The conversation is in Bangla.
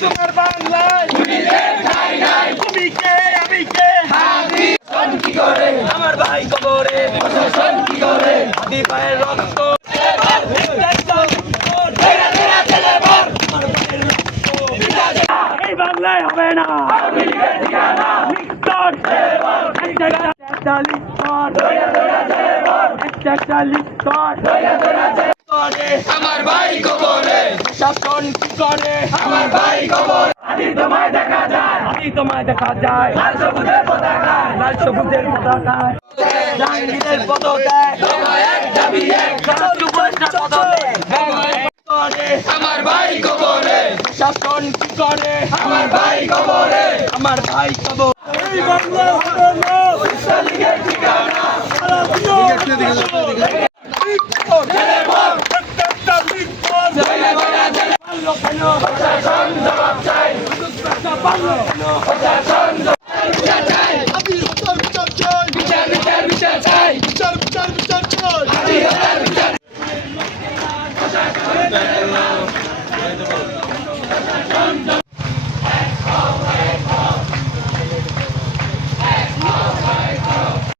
তোমার বাংলায় তুমি কে আমি কে কি করে আমার ভাই কবরে প্রশাসন কি করে আদি ভাইয়ের রক্ত এই বাংলায় হবে না আমার ভাই কবরে শাসন কি করে আমার ভাই কবর আদি তোমায় দেখা যায় লাল সবুজের পতাকায় জাহাঙ্গীরের পতাকায় এক দাবি এক আমার ভাই কবরে শাসন কি করে আমার ভাই কবরে আমার ভাই কবর এই বাংলা হবে না লীগের ঠিকানা প্রশাসন জবাব চাই